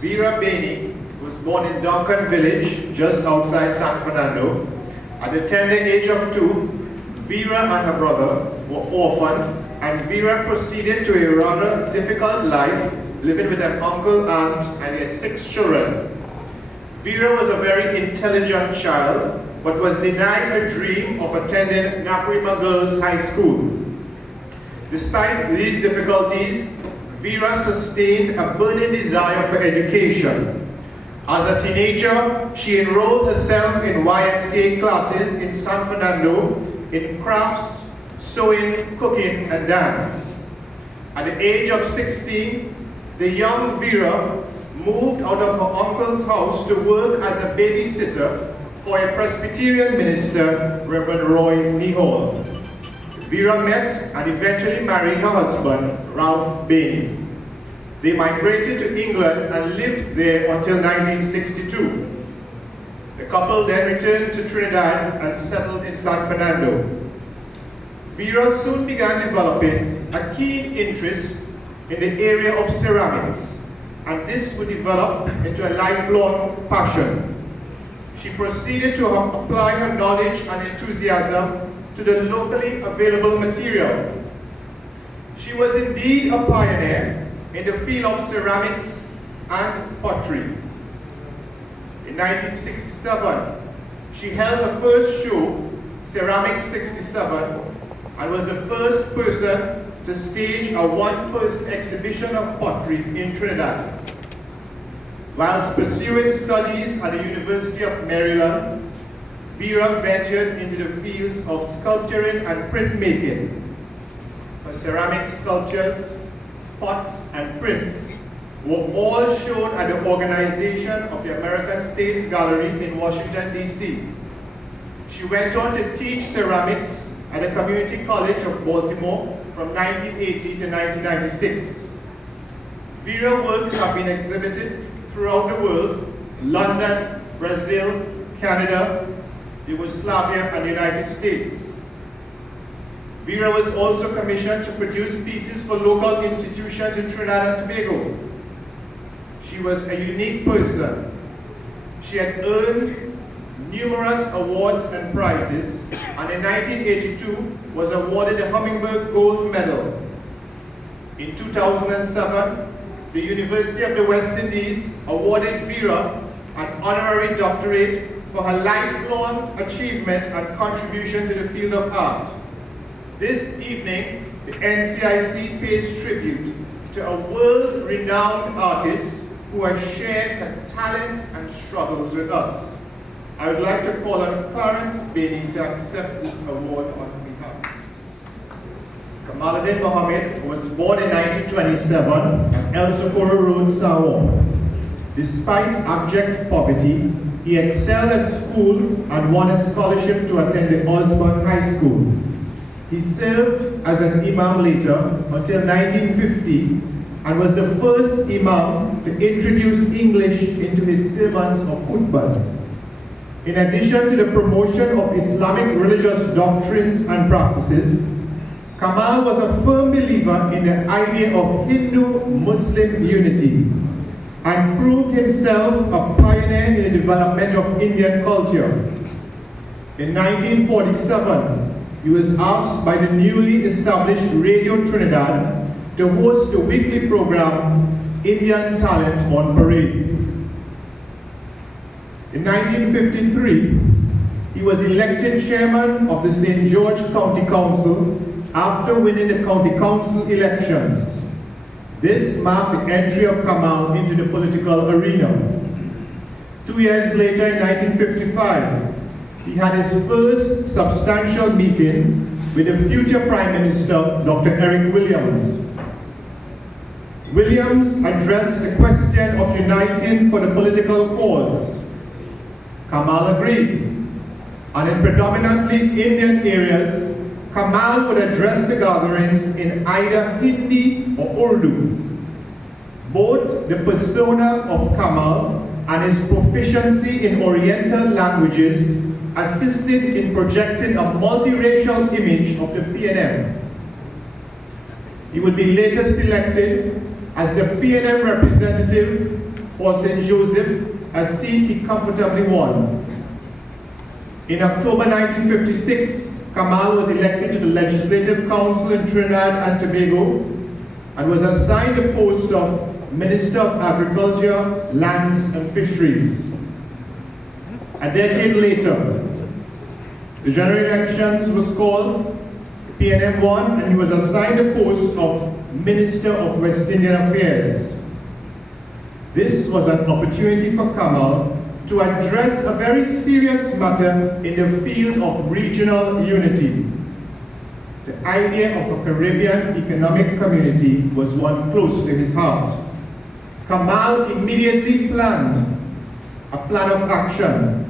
Vera Bainey was born in Duncan Village, just outside San Fernando. At the tender age of 2, Vera and her brother were orphaned, and Vera proceeded to a rather difficult life, living with an uncle, aunt, and their 6 children. Vera was a very intelligent child, but was denied her dream of attending Naparima Girls High School. Despite these difficulties, Vera sustained a burning desire for education. As a teenager, she enrolled herself in YMCA classes in San Fernando in crafts, sewing, cooking, and dance. At the age of 16, the young Vera moved out of her uncle's house to work as a babysitter for a Presbyterian minister, Reverend Roy Nihal. Vera met and eventually married her husband, Ralph Bainey. They migrated to England and lived there until 1962. The couple then returned to Trinidad and settled in San Fernando. Vera soon began developing a keen interest in the area of ceramics, and this would develop into a lifelong passion. She proceeded to apply her knowledge and enthusiasm to the locally available material. She was indeed a pioneer in the field of ceramics and pottery. In 1967, she held her first show, Ceramic 67, and was the first person to stage a one-person exhibition of pottery in Trinidad. Whilst pursuing studies at the University of Maryland, Vera ventured into the fields of sculpturing and printmaking. Her ceramic sculptures, pots, and prints were all shown at the organization of the American States Gallery in Washington, D.C. She went on to teach ceramics at the Community College of Baltimore from 1980 to 1996. Vera works have been exhibited throughout the world: London, Brazil, Canada, Yugoslavia, and the United States. Vera was also commissioned to produce pieces for local institutions in Trinidad and Tobago. She was a unique person. She had earned numerous awards and prizes, and in 1982 was awarded the Hummingbird Gold Medal. In 2007, the University of the West Indies awarded Vera an honorary doctorate for her lifelong achievement and contribution to the field of art. This evening, the NCIC pays tribute to a world-renowned artist who has shared her talents and struggles with us. I would like to call on Clarence Bainey to accept this award on behalf. Kamaluddin Mohammed was born in 1927 at El Socorro Road, Sarawak. Despite abject poverty, he excelled at school and won a scholarship to attend the Osborne High School. He served as an imam later until 1950 and was the first imam to introduce English into his sermons or khutbahs. In addition to the promotion of Islamic religious doctrines and practices, Kamal was a firm believer in the idea of Hindu-Muslim unity and proved himself a pioneer in the development of Indian culture. In 1947, he was asked by the newly established Radio Trinidad to host the weekly program Indian Talent on Parade. In 1953, he was elected chairman of the St. George County Council after winning the county council elections. This marked the entry of Kamal into the political arena. 2 years later, in 1955, he had his first substantial meeting with the future Prime Minister, Dr. Eric Williams. Williams addressed the question of uniting for the political cause. Kamal agreed, and in predominantly Indian areas, Kamal would address the gatherings in either Hindi or Urdu. Both the persona of Kamal and his proficiency in Oriental languages assisted in projecting a multiracial image of the PNM. He would be later selected as the PNM representative for St. Joseph, a seat he comfortably won. In October 1956, Kamal was elected to the Legislative Council in Trinidad and Tobago and was assigned the post of Minister of Agriculture, Lands and Fisheries. A decade later, the general elections was called, PNM won, and he was assigned the post of Minister of West Indian Affairs. This was an opportunity for Kamal to address a very serious matter in the field of regional unity. The idea of a Caribbean economic community was one close to his heart. Kamal immediately planned a plan of action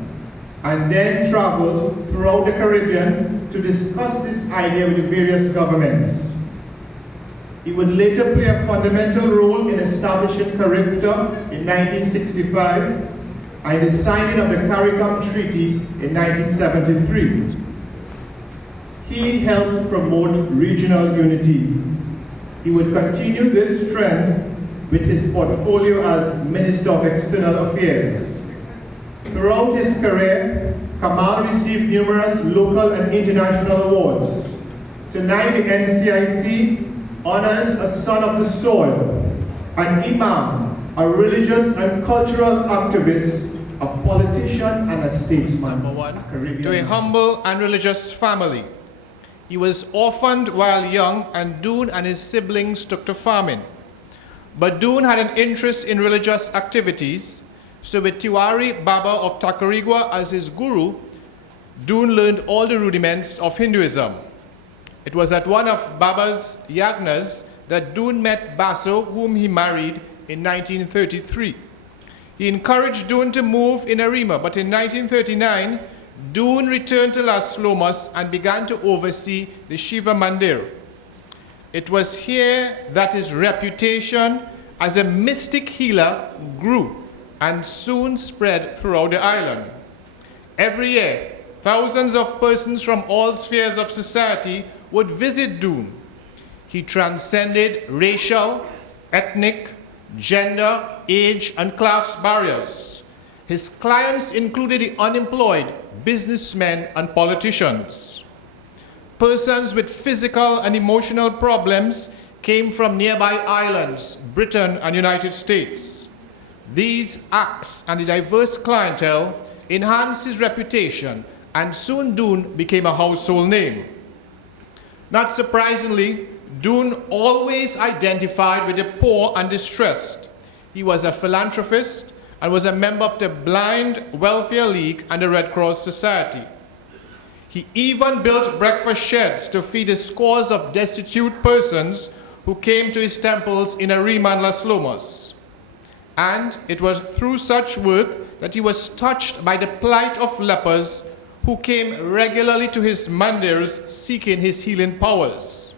and then traveled throughout the Caribbean to discuss this idea with the various governments. He would later play a fundamental role in establishing CARIFTA in 1965 and the signing of the CARICOM Treaty in 1973. He helped promote regional unity. He would continue this trend with his portfolio as Minister of External Affairs. Throughout his career, Kamal received numerous local and international awards. Tonight, the NCIC honors a son of the soil, an imam, a religious and cultural activist, a politician and a statesman. To a humble and religious family. He was orphaned while young, and Doon and his siblings took to farming. But Doon had an interest in religious activities, so with Tiwari Baba of Tacarigua as his guru, Doon learned all the rudiments of Hinduism. It was at one of Baba's yagnas that Doon met Baso, whom he married in 1933. He encouraged Doon to move in Arima, but in 1939, Doon returned to Las Lomas and began to oversee the Shiva Mandir. It was here that his reputation as a mystic healer grew and soon spread throughout the island. Every year, thousands of persons from all spheres of society would visit Doon. He transcended racial, ethnic, gender, age, and class barriers. His clients included the unemployed, businessmen, and politicians. Persons with physical and emotional problems came from nearby islands, Britain and United States. These acts and the diverse clientele enhanced his reputation, and soon Doon became a household name. Not surprisingly, Doon always identified with the poor and distressed. He was a philanthropist and was a member of the Blind Welfare League and the Red Cross Society. He even built breakfast sheds to feed the scores of destitute persons who came to his temples in Arima and Las Lomas. And it was through such work that he was touched by the plight of lepers who came regularly to his mandirs seeking his healing powers.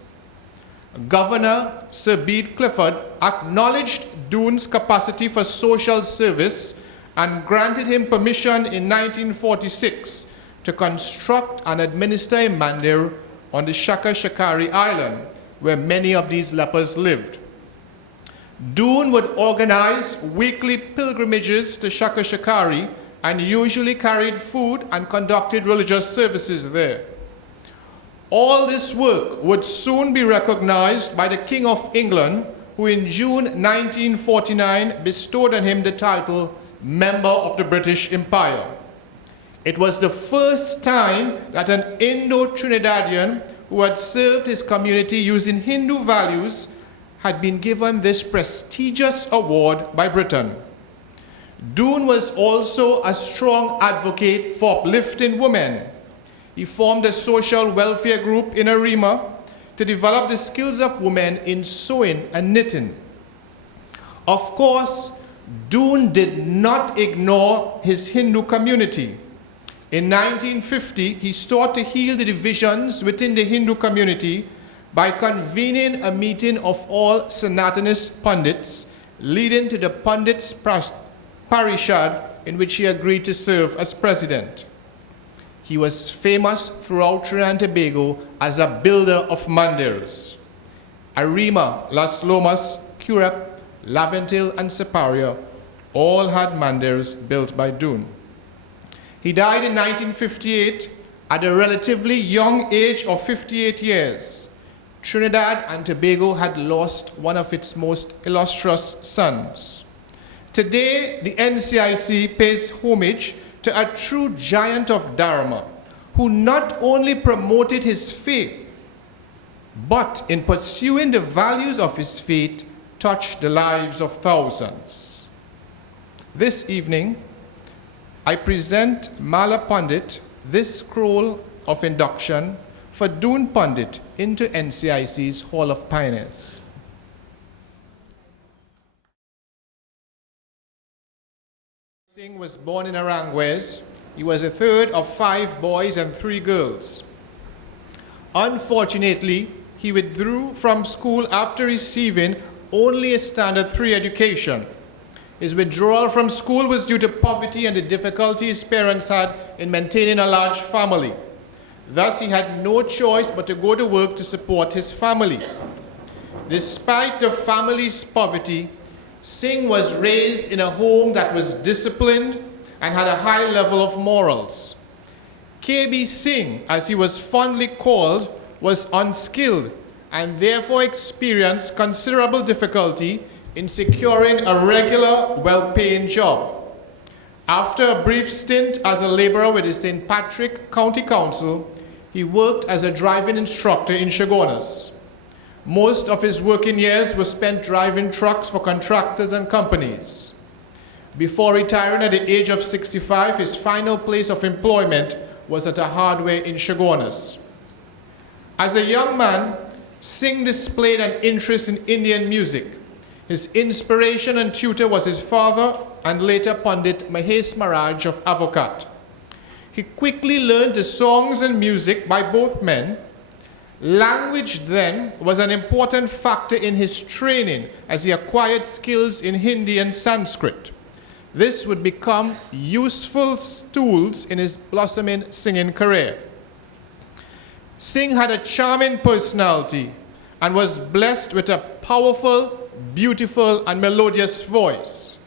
Governor Sir Bede Clifford acknowledged Doon's capacity for social service and granted him permission in 1946 to construct and administer a mandir on the Shaka Shakari Island, where many of these lepers lived. Doon would organize weekly pilgrimages to Shaka Shakari and usually carried food and conducted religious services there. All this work would soon be recognized by the King of England, who in June 1949 bestowed on him the title Member of the British Empire. It was the first time that an Indo-Trinidadian who had served his community using Hindu values had been given this prestigious award by Britain. Doon was also a strong advocate for uplifting women. He formed a social welfare group in Arima to develop the skills of women in sewing and knitting. Of course, Doon did not ignore his Hindu community. In 1950, he sought to heal the divisions within the Hindu community by convening a meeting of all Sanatanist Pandits, leading to the Pandits Parishad, in which he agreed to serve as president. He was famous throughout Trinidad and Tobago as a builder of mandirs. Arima, Las Lomas, Curragh, Laventille, and Separia All had mandirs built by Doon. He died in 1958 at a relatively young age of 58 years. Trinidad and Tobago had lost one of its most illustrious sons. Today, the NCIC pays homage to a true giant of Dharma, who not only promoted his faith, but in pursuing the values of his faith, touched the lives of thousands. This evening, I present Mala Pandit this scroll of induction for Doon Pandit into NCIC's Hall of Pioneers. Singh was born in Arangwes. He was the third of 5 boys and 3 girls. Unfortunately, he withdrew from school after receiving only a standard 3 education. His withdrawal from school was due to poverty and the difficulty his parents had in maintaining a large family. Thus, he had no choice but to go to work to support his family. Despite the family's poverty, Singh was raised in a home that was disciplined and had a high level of morals. KB Singh, as he was fondly called, was unskilled and therefore experienced considerable difficulty in securing a regular, well-paying job. After a brief stint as a laborer with the St. Patrick County Council, he worked as a driving instructor in Chaguanas. Most of his working years were spent driving trucks for contractors and companies. Before retiring at the age of 65, his final place of employment was at a hardware in Chaguanas. As a young man, Singh displayed an interest in Indian music. His inspiration and tutor was his father and later Pandit Mahesh Maharaj of Avocat. He quickly learned the songs and music by both men. Language then was an important factor in his training as he acquired skills in Hindi and Sanskrit. This would become useful tools in his blossoming singing career. Singh had a charming personality and was blessed with a powerful, beautiful, and melodious voice.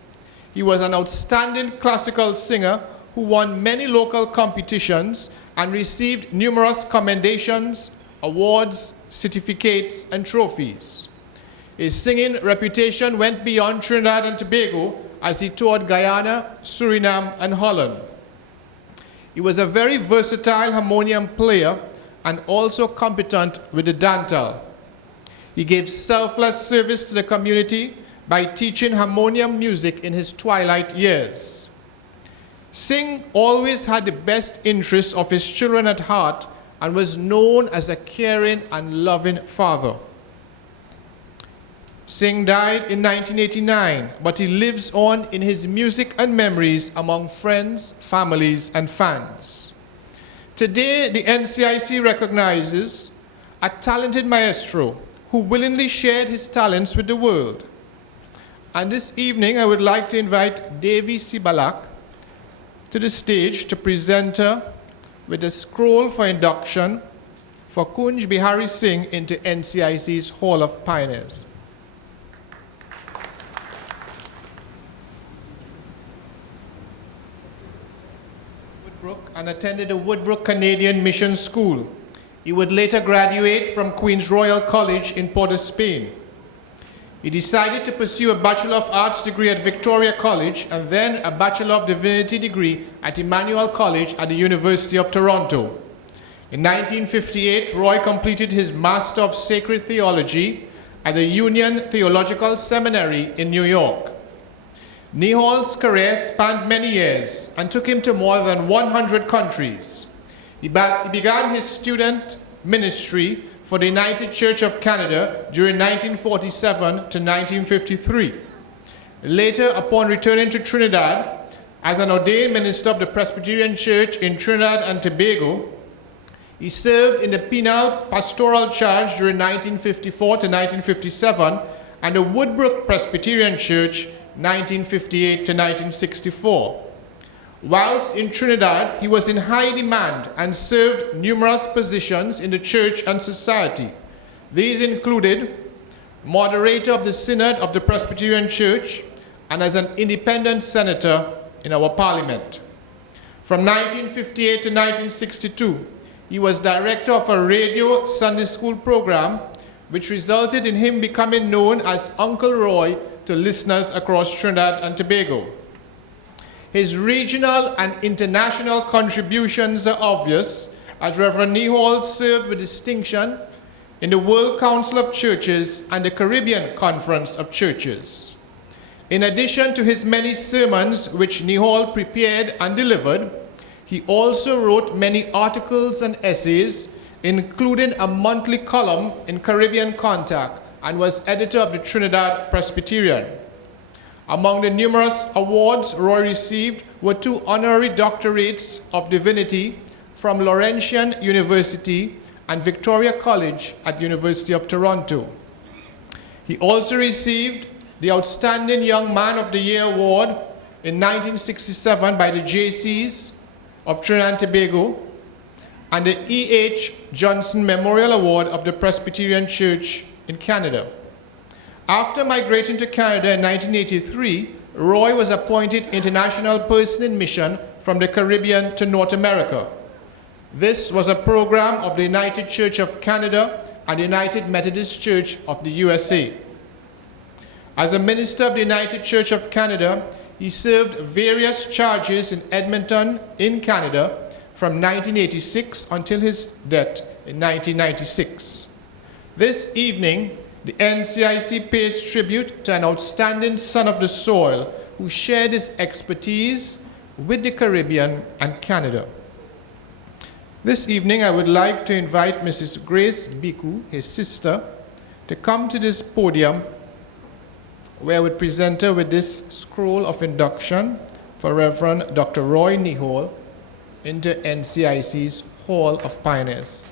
He was an outstanding classical singer who won many local competitions and received numerous commendations, awards, certificates, and trophies. His singing reputation went beyond Trinidad and Tobago as he toured Guyana, Suriname, and Holland. He was a very versatile harmonium player and also competent with the dantal. He gave selfless service to the community by teaching harmonium music in his twilight years. Singh always had the best interests of his children at heart and was known as a caring and loving father. Singh died in 1989, but he lives on in his music and memories among friends, families, and fans. Today, the NCIC recognizes a talented maestro who willingly shared his talents with the world. And this evening, I would like to invite Devi Sibalak to the stage to present her with a scroll for induction for Kunj Bihari Singh into NCIC's Hall of Pioneers. Woodbrook and attended the Woodbrook Canadian Mission School. He would later graduate from Queen's Royal College in Port of Spain. He decided to pursue a Bachelor of Arts degree at Victoria College and then a Bachelor of Divinity degree at Emmanuel College at the University of Toronto. In 1958, Roy completed his Master of Sacred Theology at the Union Theological Seminary in New York. Nihol's career spanned many years and took him to more than 100 countries. He began his student ministry for the United Church of Canada during 1947 to 1953. Later, upon returning to Trinidad as an ordained minister of the Presbyterian Church in Trinidad and Tobago, he served in the penal pastoral charge during 1954 to 1957 and the Woodbrook Presbyterian Church 1958 to 1964. Whilst in Trinidad, he was in high demand and served numerous positions in the church and society. These included moderator of the Synod of the Presbyterian Church, and as an independent senator in our parliament. From 1958 to 1962, he was director of a radio Sunday school program, which resulted in him becoming known as Uncle Roy to listeners across Trinidad and Tobago. His regional and international contributions are obvious, as Reverend Nihal served with distinction in the World Council of Churches and the Caribbean Conference of Churches. In addition to his many sermons which Nihal prepared and delivered, he also wrote many articles and essays, including a monthly column in Caribbean Contact, and was editor of the Trinidad Presbyterian. Among the numerous awards Roy received were 2 honorary doctorates of divinity from Laurentian University and Victoria College at University of Toronto. He also received the Outstanding Young Man of the Year Award in 1967 by the JCs of Trinidad and Tobago, and the E.H. Johnson Memorial Award of the Presbyterian Church in Canada. After migrating to Canada in 1983, Roy was appointed International Person in Mission from the Caribbean to North America. This was a program of the United Church of Canada and the United Methodist Church of the USA. As a minister of the United Church of Canada, he served various charges in Edmonton, in Canada, from 1986 until his death in 1996. This evening, the NCIC pays tribute to an outstanding son of the soil who shared his expertise with the Caribbean and Canada. This evening, I would like to invite Mrs. Grace Biku, his sister, to come to this podium where I would present her with this scroll of induction for Reverend Dr. Roy Nihal into NCIC's Hall of Pioneers.